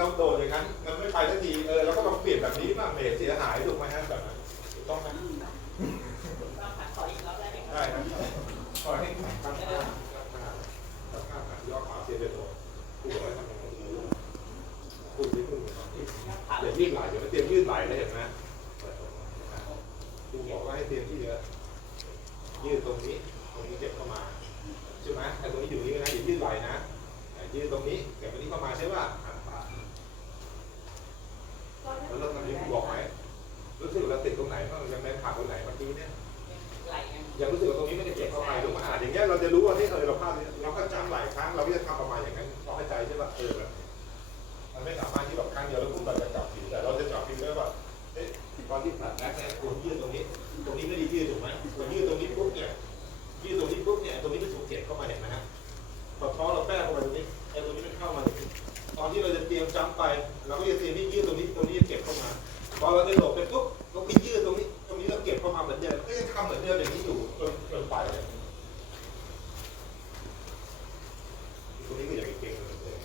เราโดดอย่างนั้นมันไม่ไปสักทีเออเราก็ลองเปลี่ยนแบบนี้บ้างไม่เห็นเสียหายถูกไหมฮะแบบนั้นถูกต้องไหมขออีกรอบได้ไหมได้ครับขอให้แข็งข้างข้างข้างข้างข้างข้างย่อขาเสียไปโดดกูบอกให้ทำอย่างนี้คุณไม่คุณอย่ายืดไหล่เดี๋ยวมันเตรียมยืดไหล่แล้วเห็นไหมดูบอกว่าให้เตรียมที่เยอะยืดตรงนี้ตรงนี้เก็บเข้ามาใช่ไหมไอ้ตรงนี้อยู่นี่นะอย่ายืดไหล่นะยืดตรงนี้เข้ามาใช่ป่ะหันขวา แล้วเราทำนี้บอกไหมรู้สึกเราติดตรงไหนบ้างยังไม่ขาดตรงไหนเมื่อกี้เนี่ย ไหลกัน ยังรู้สึกว่าตรงนี้ไม่ได้เก็บเข้าไปถูกไหมอ่าอย่างเงี้ยเราจะรู้ว่าที่เออเราพลาดเราก็จำหลายครั้งเราก็จะทำประมาณอย่างนั้นพอเข้าใจใช่ป่ะเออแบบมันไม่สามารถที่แบบครั้งเดียวแล้วคุณเราจะจับผิดแต่เราจะจับผิดได้ว่าเอ๊ะตอนที่ตัดแรกเนี่ยคุณยืดตรงนี้ ตรงนี้ไม่ได้ยืดถูกไหมคุณยืดตรงนี้ปุ๊บเนี่ยยืดตรงนี้ปุ๊บเนี่ยตรงนี้ไม่ถูกเก็บเข้ามาเห็นไหมฮะพอท้อเราแป้เข้าไปตรงนี้ไอ้ตรงนี้มันเข้ามาตรงนี้ตอนที่เราจะเตรียมจำไปเราก็จะเตรียมที่ยืดตรงนี้ตรงนี้จะเก็บเข้ามาพอเราจะโดดไปปุ๊บเราไปยืดตรงนี้ ตรงนี้เราเก็บเข้ามาเหมือนเดิมก็ยังทำเหมือนเดิมอย่างนี้อยู่จนจนไปเลยตรงนี้ก็อย่าไปเก่งเหมือนเดิม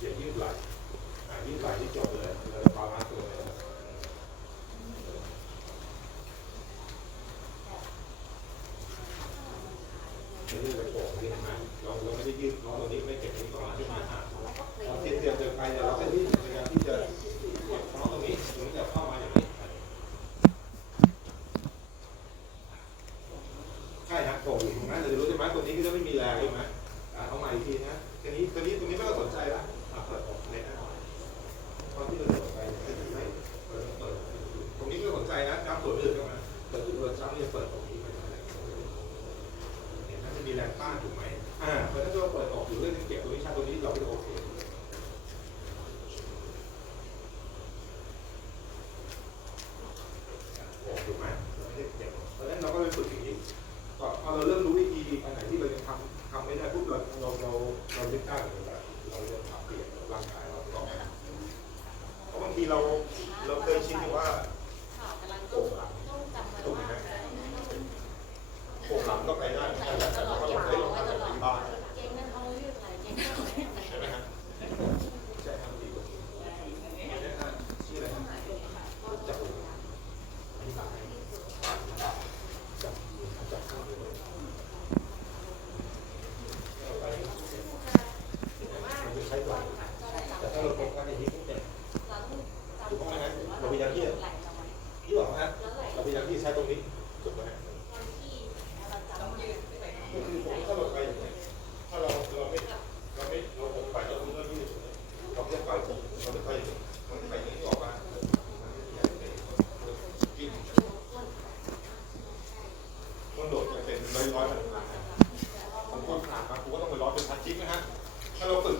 อย่ายืดไหล่อ่ายืดไหล่ที่จบเลยเราจะปามาตัวเลย จะยืดไปโผล่ที่เห็นไหมเราเราไม่ได้ยืดเราตรงนี้ไม่เก็บตรงนี้เข้ามาที่มาอะเราเตรียมเตรียมเดินไปแต่เราก็ยืดในกามที่จะเก็บท้องตรงนี้ตรงนี้จะเข้ามาอย่างนี้ใช่ครับโผล่อยู่ตรงนั้นเราจะรู้ใช่ไหมตรงนี้ก็จะไม่มีแรงใช่ไหมเอาใหม่อีกทีนะทีนี้ตัวนี้ตรงนี้ไม่ต้องสนใจละอ่าเปิดออกเลยนะตอนที่เราสนใจเนี่ยไม่เปิดเปิดตรงนี้ไม่ต้องสนใจนะจ้ำส่วนอื่นเข้ามาเปิดที่เราจ้ำเนี่ยเปิดตรงนี้ไปเห็นไหมมันมีแรงต้านถูกไหมอ่าเพราะถ้าเราเปิดออกอยู่เรื่องเก็บตรงนี้ชัดตรงนี้เราก็จะโอเคโอ้ถูกไหมเราไม่ได้เก็บเพราะฉะนั้นเราก็ไปฝึกอย่างนี้พอพอเราเริ่มรู้วิธีอันไหนที่เรายังทำทำไม่ได้ปุ๊บเราเราเราเรายึดได้เหมือนกันเราจะปรับเปลี่ยนร่างกายเราต่อเพราะบางทีเราเราเคยชินกับว่าข่าวกำลังโก่งหลังต้องจำไว้ถูกไหมว่าฮะโก่งหลังก็ไปได้ เราตกการในที่พวกเนี่ยถูกต้องไหมฮะเราพยายามที่จะที่บอกนะฮะเราพยายามที่จะใช้ตรงนี้ถูกไหมฮะก็คือผมถ้าเราไปอย่างเงี้ยถ้าเราเราไม่เราไม่เราคงไปเราคงเลิกยืดเราจะไปเราจะไปเราจะไปอย่างนี้ออกมามันโดดเป็นร้อยร้อยพันพันผมก็ผ่านมาผมก็ต้องไปร้อยเป็นพันชิ้นนะฮะถ้าเราฝึก